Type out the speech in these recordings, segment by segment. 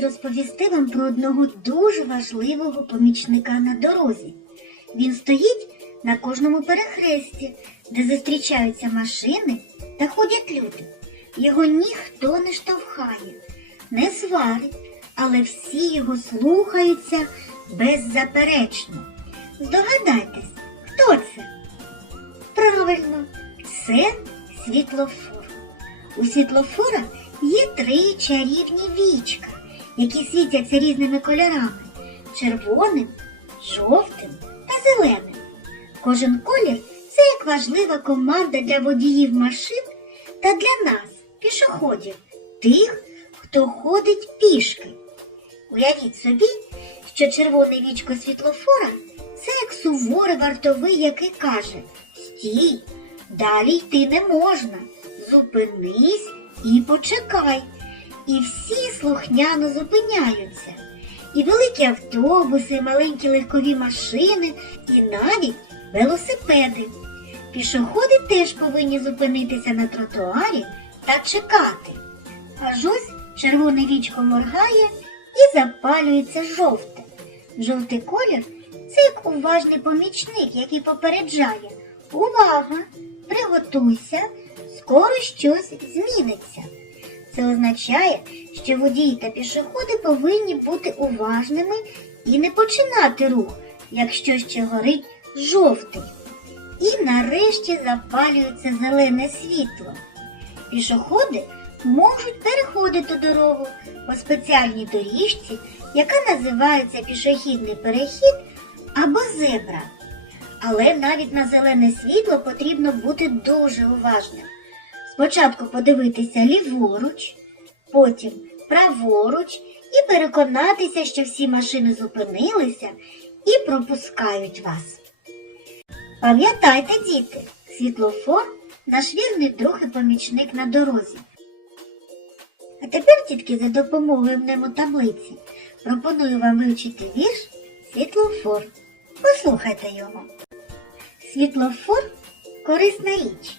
розповісти вам про одного дуже важливого помічника на дорозі. Він стоїть на кожному перехресті, де зустрічаються машини та ходять люди. Його ніхто не штовхає, не сварить, але всі його слухаються беззаперечно. Здогадайтесь, хто це? Правильно, це світлофор. У світлофора є три чарівні вічка, які світяться різними кольорами червоним, жовтим та зеленим. Кожен колір це як важлива команда для водіїв машин та для нас, пішоходів, тих, хто ходить пішки. Уявіть собі, що червоне вічко світлофора це як суворий вартовий, який каже Стій, далі йти не можна. Зупинись і почекай. І всі слухняно зупиняються. І великі автобуси, і маленькі легкові машини, і навіть велосипеди. Пішоходи теж повинні зупинитися на тротуарі та чекати. Аж ось червоне вічко моргає і запалюється жовте. Жовтий колір це як уважний помічник, який попереджає. Увага! Приготуйся, скоро щось зміниться. Це означає, що водії та пішоходи повинні бути уважними і не починати рух, якщо ще горить жовтий. І нарешті запалюється зелене світло. Пішоходи можуть переходити дорогу по спеціальній доріжці, яка називається пішохідний перехід або зебра. Але навіть на зелене світло потрібно бути дуже уважним. Спочатку подивитися ліворуч, потім праворуч і переконатися, що всі машини зупинилися і пропускають вас. Пам'ятайте, діти, світлофор наш вірний друг і помічник на дорозі. А тепер, дітки, за допомогою мнемотаблиці пропоную вам вивчити вірш Світлофор. Послухайте його. Світлофор корисна річ,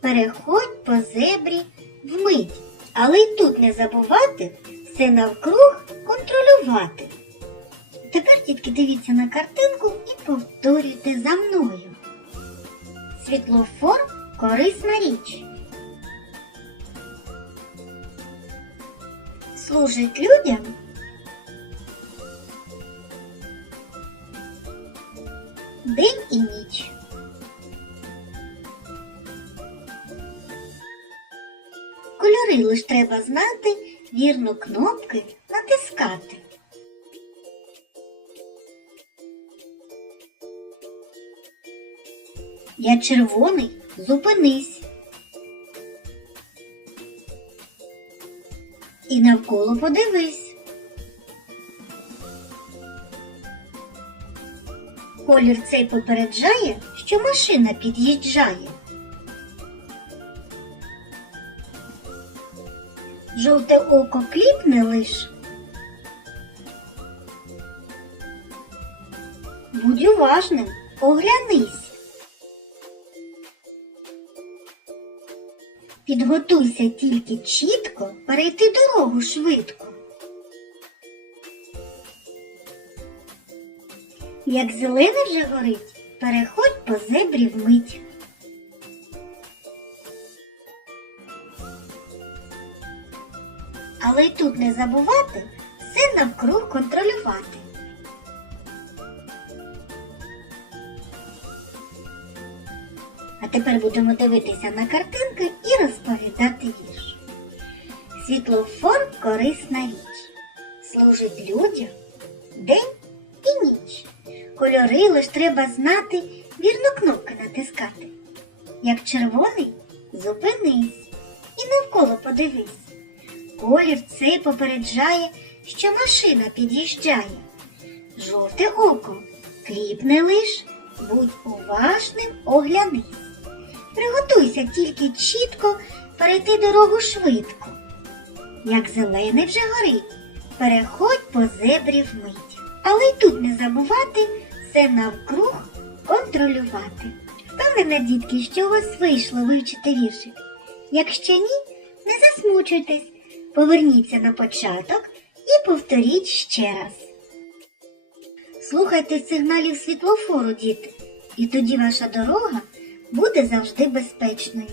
переходь по зебрі вмить, але й тут не забувати все навкруг контролювати. Тепер тільки дивіться на картинку і повторюйте за мною. Світлофор корисна річ. Служить людям день і ніч. Кольори лиш треба знати, вірно кнопки натискати. Я червоний, зупинись. І навколо подивись. Колір цей попереджає, що машина під'їжджає. Жовте око кліпне лиш. Будь уважним, оглянись. Підготуйся тільки чітко перейти дорогу швидко. Як зелене вже горить, переходь по зебрі вмить. Але й тут не забувати все навкруг контролювати. А тепер будемо дивитися на картинки і розповідати вірш. Світлофор корисна річ, служить людям день і ніч. Кольори лиш треба знати, вірно кнопки натискати. Як червоний, зупинись і навколо подивись. Колір цей попереджає, що машина під'їжджає. Жовте око, кліпне лиш, будь уважним, оглянись. Приготуйся тільки чітко перейти дорогу швидко. Як зелений вже горить, переходь по зебрі вмить. Але й тут не забувати все навкруг контролювати. Впевнена, дітки, що у вас вийшло вивчити віршик. Якщо ні, не засмучуйтесь, поверніться на початок і повторіть ще раз. Слухайте сигналів світлофору, діти, і тоді ваша дорога буде завжди безпечною.